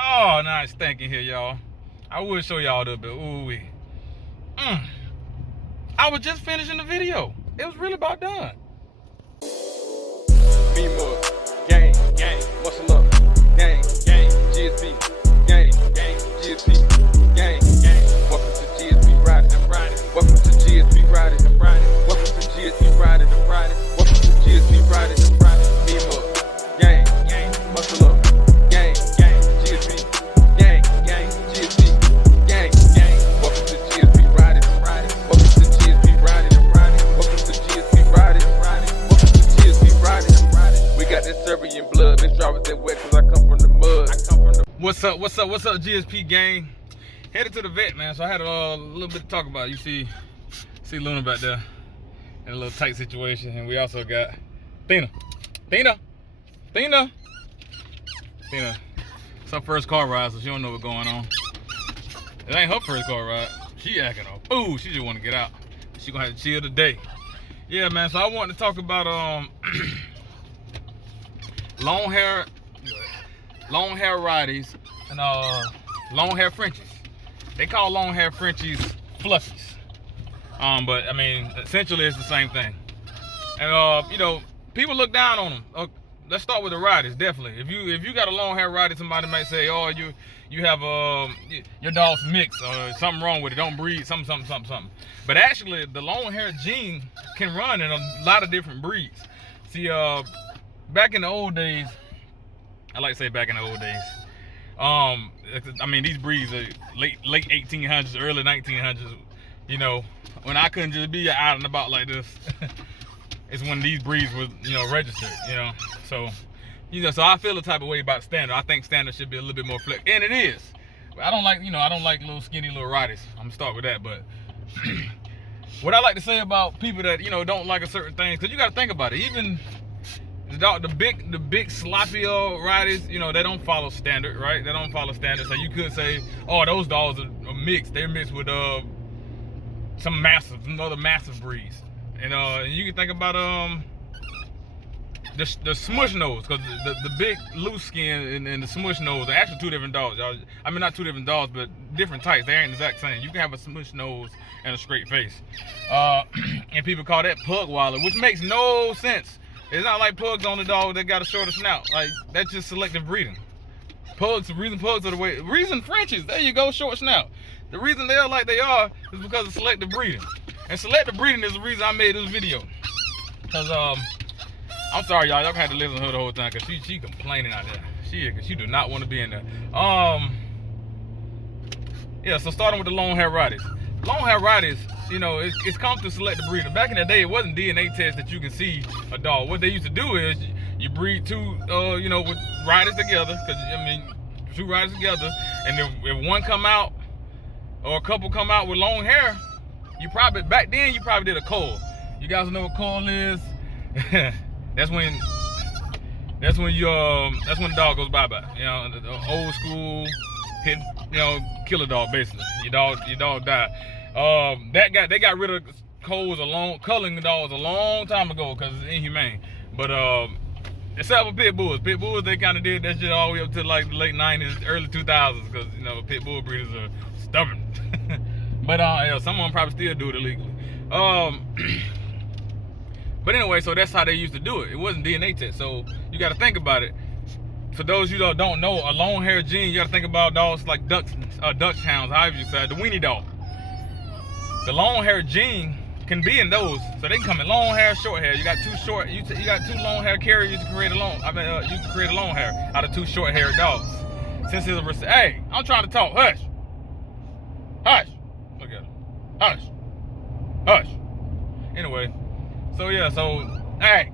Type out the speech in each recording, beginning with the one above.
Oh, now it's stinking here, y'all. I would show y'all a little bit. Ooh-wee. I was just finishing the video. It was really about done. B-Mug, gang, muscle up, gang, GSP, gang, GSP, gang. Welcome to GSP Riding, welcome to GSP Riding, welcome to GSP Riding, welcome to GSP Riding, B-Mug, gang, muscle up, gang, GSP, gang, GSP, gang. Welcome to GSP Riding, welcome to GSP Riding, welcome to GSP Riding, welcome to GSP Riding. We got that Serbian blood, bitch, drivers that wet cause I come from the mud. What's up, GSP gang? Headed to the vet, man, so I had a little bit to talk about. You see Luna back there in a little tight situation, and we also got Tina. It's her first car ride, so she don't know what's going on. It ain't her first car ride. She acting up. Ooh, she just want to get out. She gonna have to chill today. Yeah, man, so I wanted to talk about long hair righties and long hair Frenchies. They call long hair Frenchies fluffies. But I mean, essentially it's the same thing. And you know, people look down on them. Let's start with the righties, definitely. If you got a long hair righty, somebody might say, oh, you have your dog's mixed or something wrong with it, don't breed, something. But actually, the long hair gene can run in a lot of different breeds. See, back in the old days, I like to say back in the old days, I mean, these breeds are late 1800s, early 1900s, you know, when I couldn't just be out and about like this. It's when these breeds were, you know, registered, you know. So, you know, so I feel the type of way about standard. I think standard should be a little bit more flexible, and it is. But I don't like little skinny little righties. I'm gonna start with that. But what I like to say about people that, you know, don't like a certain thing, because you got to think about it. Even the big sloppy old righties, you know, they don't follow standard, right? They don't follow standard. So you could say, oh, those dogs are mixed. They're mixed with some other massive breeds. And you can think about the smush nose, because the big loose skin and the smush nose are actually two different dogs. I mean, not two different dogs, but different types. They ain't the exact same. You can have a smush nose and a straight face. And people call that Pugweiler, which makes no sense. It's not like pugs on the dog that got a shorter snout. Like, that's just selective breeding. The reason pugs are the reason Frenchies, there you go, short snout. The reason they are like they are is because of selective breeding. And selective breeding is the reason I made this video. Cause I'm sorry, y'all gonna have to listen to her the whole time, cause she complaining out there. She do not want to be in there. Yeah, so starting with the long hair righties. Long hair righties, you know, it's come through selective breeding. Back in the day, it wasn't DNA tests that you can see a dog. What they used to do is you breed two, you know, with righties together, cause I mean, two righties together, and if one come out or a couple come out with long hair, back then you probably did a coil. You guys know what coil is? that's when the dog goes bye-bye. You know, the old school hit, you know, killer dog basically. Your dog died. They got rid of coils culling the dogs a long time ago because it's inhumane. But except for pit bulls. Pit bulls, they kind of did that shit all the way up to like the late 90s, early 2000s, because, you know, pit bull breeders are stubborn. But yeah, some of them probably still do it illegally. But anyway, so that's how they used to do it. It wasn't DNA test. So you got to think about it. For those you don't know, a long hair gene, you got to think about dogs like Dachshunds, however you say it, the weenie dog. The long hair gene can be in those, so they can come in long hair, short hair. You got two long hair carriers. You can create a long hair out of two short haired dogs. Since it's hey, I'm trying to talk. Hush. Look at him. Hush. Anyway, so yeah, hey,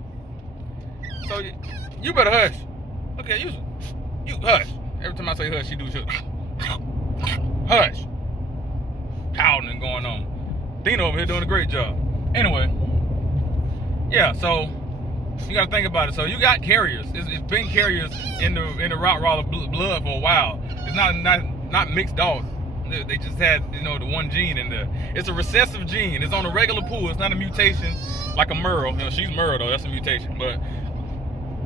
so you better hush. Okay, you hush. Every time I say hush, she do shit. Hush. Pounding going on. Dino over here doing a great job. Anyway, yeah, so you gotta think about it. So you got carriers. It's been carriers in the Rottweiler blood for a while. It's not mixed dogs. They just had, you know, the one gene in there. It's a recessive gene. It's on a regular pool. It's not a mutation like a Merle. You know, she's Merle though. That's a mutation. But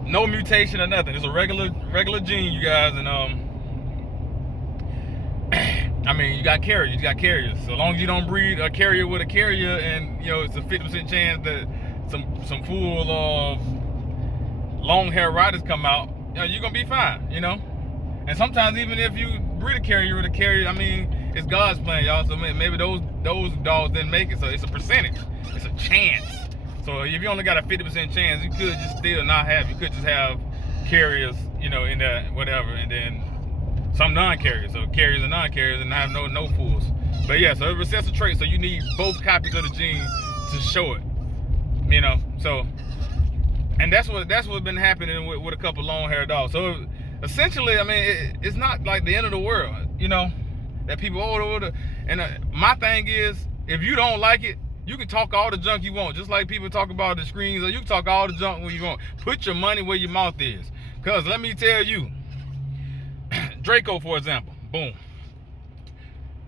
no mutation or nothing. It's a regular gene, you guys. And I mean, you got carriers. So long as you don't breed a carrier with a carrier, and it's a 50% chance that some full long hair riders come out, you're gonna be fine. And sometimes even if you breed a carrier with a carrier, I mean, it's God's plan, y'all. So maybe those dogs didn't make it. So it's a percentage. It's a chance. So if you only got a 50% chance, you could just still not have. You could just have carriers, in that whatever, and then some non-carriers. So carriers and non-carriers, and have no fools. But yeah, so it's a recessive trait. So you need both copies of the gene to show it. So, and that's what's been happening with a couple long-haired dogs. So essentially, I mean, it's not like the end of the world, that people order. And my thing is, if you don't like it, you can talk all the junk you want, just like people talk about the screens, or you can talk all the junk when you want. Put your money where your mouth is. Because let me tell you, Draco, for example, boom.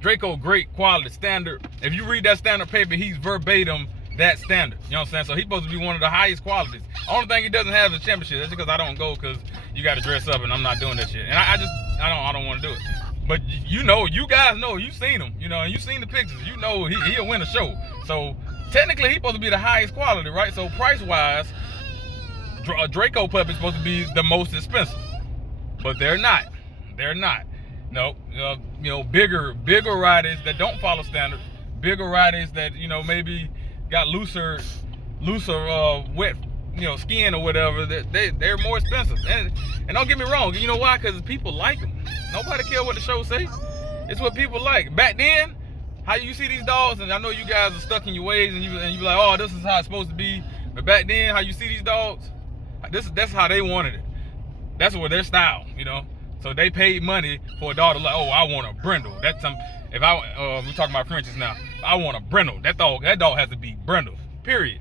Draco, great quality, standard. If you read that standard paper, he's verbatim that standard. You know what I'm saying? So he's supposed to be one of the highest qualities. Only thing he doesn't have is a championship. That's because I don't go, because you got to dress up, and I'm not doing that shit. And I don't want to do it. But you guys know, you've seen him, and you've seen the pictures. He'll win a show. So technically, he's supposed to be the highest quality, right? So price-wise, a Draco puppy is supposed to be the most expensive, but they're not. They're not. No, bigger riders that don't follow standard, bigger riders that maybe got looser wet skin or whatever, they're more expensive. And don't get me wrong, you know why? Because people like them. Nobody care what the show say. It's what people like. Back then, how you see these dogs, and I know you guys are stuck in your ways, and you be like, oh, this is how it's supposed to be. But back then, how you see these dogs, that's how they wanted it. That's what their style, So they paid money for a dog to like, oh, I want a brindle. That's if we're talking about Frenchies now. I want a brindle. That dog has to be brindle. Period.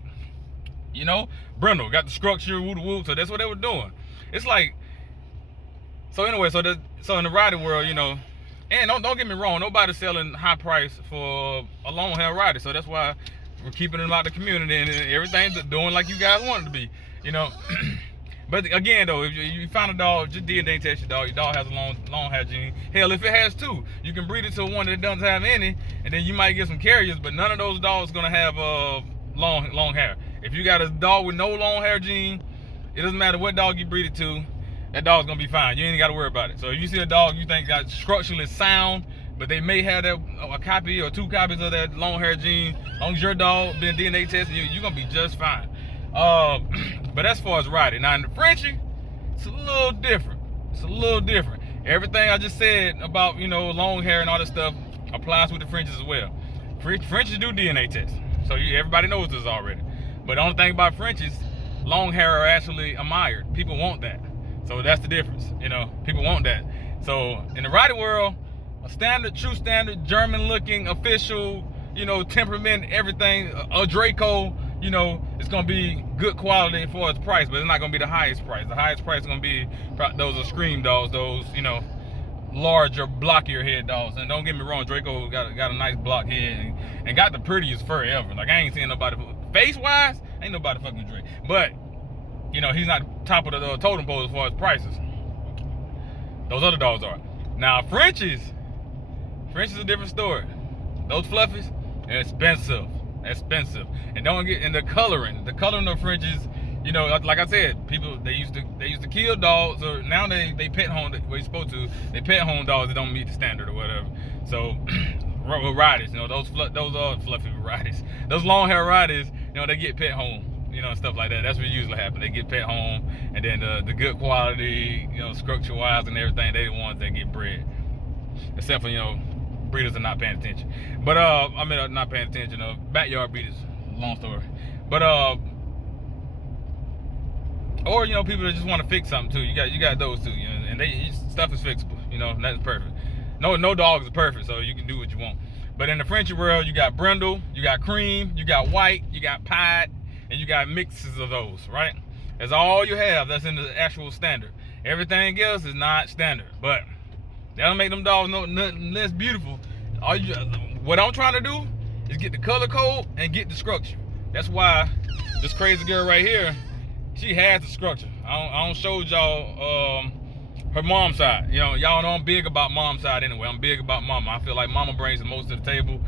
Brindle got the structure, woo. So that's what they were doing. It's like, so anyway, so in the riding world, and don't get me wrong, nobody's selling high price for a long hair rider. So that's why we're keeping them out of the community, and everything's doing like you guys want it to be, But again, though, if you find a dog, just DNA test your dog. Your dog has a long hair gene. Hell, if it has two, you can breed it to one that doesn't have any, and then you might get some carriers. But none of those dogs gonna have long hair. If you got a dog with no long hair gene, it doesn't matter what dog you breed it to, that dog's gonna be fine. You ain't gotta worry about it. So if you see a dog you think got structurally sound, but they may have a copy or two copies of that long hair gene, as long as your dog been DNA tested, you're gonna be just fine. But as far as riding, now in the Frenchie, it's a little different. Everything I just said about long hair and all that stuff applies with the Frenchies as well. Frenchies do DNA tests, so everybody knows this already. But the only thing about Frenchies, long hair are actually admired. People want that, so that's the difference. People want that. So in the riding world, a true standard, German-looking, official, temperament, everything, a Draco. It's gonna be good quality for its price, but it's not gonna be the highest price. The highest price is gonna be those are scream dogs, those larger, blockier head dogs. And don't get me wrong, Draco got a nice block head and got the prettiest fur ever. Like, I ain't seen nobody face wise, ain't nobody fucking Drake. But he's not top of the totem pole as far as prices. Those other dogs are. Now Frenchies a different story. Those fluffies, they're expensive. And don't get in the coloring of Frenchies, like I said, people they used to kill dogs, or now they pet home what you're supposed to. They pet home dogs that don't meet the standard or whatever. So riders, those are fluffy riders. Those long hair riders, they get pet home, and stuff like that. That's what usually happens. They get pet home, and then the good quality, structure wise and everything, they the ones that get bred. Except for breeders are not paying attention. But not paying attention. Backyard breeders, long story. But or people that just want to fix something too. You got those too. And stuff is fixable. Nothing's perfect. No dogs is perfect, so you can do what you want. But in the Frenchie world, you got brindle, you got cream, you got white, you got pied, and you got mixes of those. Right? That's all you have. That's in the actual standard. Everything else is not standard, but that don't make them dogs nothing less beautiful. What I'm trying to do is get the color code and get the structure. That's why this crazy girl right here, she has the structure. I don't show y'all her mom's side. You know, y'all know I'm big about mom's side anyway. I'm big about mama. I feel like mama brings the most to the table.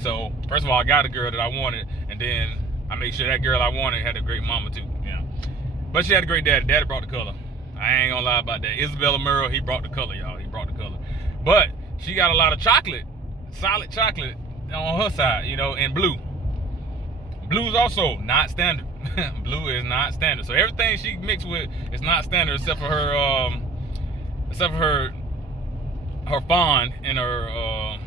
So first of all, I got a girl that I wanted, and then I made sure that girl I wanted had a great mama too. Yeah, but she had a great daddy. Daddy brought the color. I ain't gonna lie about that. Isabella Merle, he brought the color, y'all. He brought the color. But she got a lot of chocolate, solid chocolate on her side, you know, and blue. Blue's also not standard. Blue is not standard. So everything she mixed with is not standard except for her her fawn and her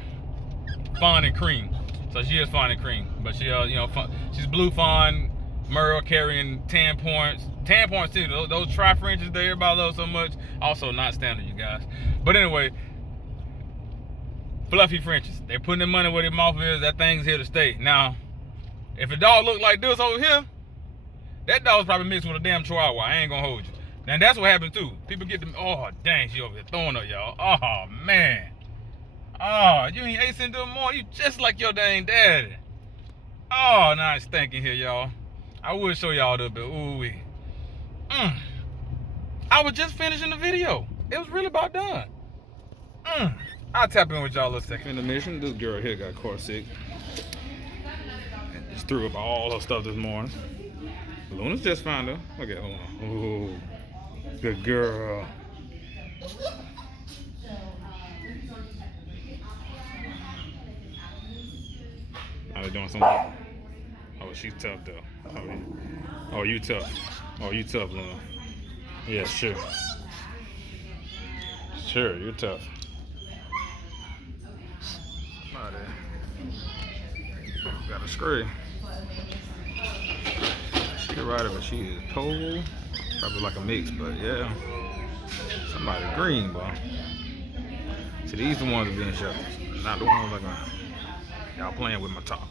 fawn and cream. So she is fawn and cream, but she you know, she's blue fawn Merle carrying 10 points. 10 points too. Those tri-Frenchies that everybody loves so much, also not standard, you guys. But anyway, fluffy Frenchies. They're putting their money where their mouth is. That thing's here to stay. Now, if a dog look like this over here, that dog's probably mixed with a damn Chihuahua. I ain't gonna hold you. And that's what happens too. People get them. Oh dang, she over here throwing up, y'all. Oh man. Oh, you ain't acing no more. You just like your dang daddy. Oh, now it's stinking here, y'all. I would show y'all a little bit. Ooh wee. I was just finishing the video. It was really about done. I'll tap in with y'all a second. Intermission. This girl here got car sick. And just threw up all her stuff this morning. Luna's just fine though. Okay, hold on. Ooh, good girl. How they doing something? Oh, she's tough though. Oh, you tough. Oh, you tough, Luna. Yeah, sure. Sure, you're tough. Got a screw. She's a rider, but she is total. Probably like a mix, but yeah. Somebody green, boy. See, these the ones that being shuffled, not the ones like y'all playing with my top.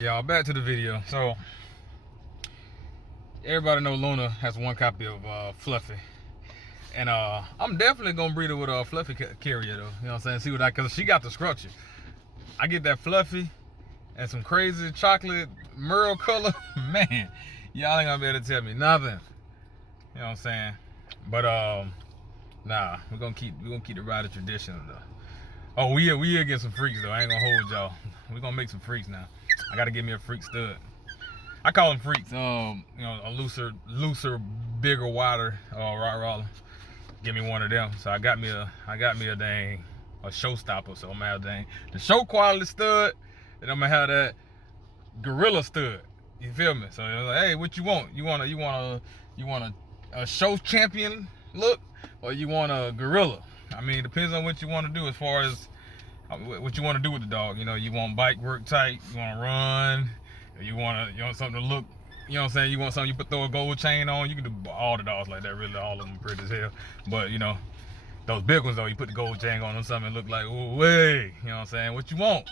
Y'all, back to the video. So everybody know Luna has one copy of Fluffy, and I'm definitely gonna breed her with a Fluffy carrier though. You know what I'm saying? See what cause she got the structure. I get that Fluffy and some crazy chocolate Merle color. Man, y'all ain't gonna be able to tell me nothing. You know what I'm saying? But nah, we're gonna keep the rider tradition though. Oh, we get some freaks though. I ain't gonna hold y'all. We're gonna make some freaks now. I gotta get me a freak stud. I call them freaks. You know, a looser, bigger, wider Rottweiler. Give me one of them. So I got me a dang showstopper. So I'm gonna have the show quality stud, and I'm gonna have that gorilla stud. You feel me? So like, hey, what you want? You want a show champion look, or you want a gorilla? I mean, it depends on what you want to do as far as what you want to do with the dog. You know, you want bike work tight, you want to run, you want something to look, you know what I'm saying, you want something you throw a gold chain on. You can do all the dogs like that, really. All of them pretty as hell. But you know, those big ones though, you put the gold chain on them, something that look like, oh way, you know what I'm saying, what you want.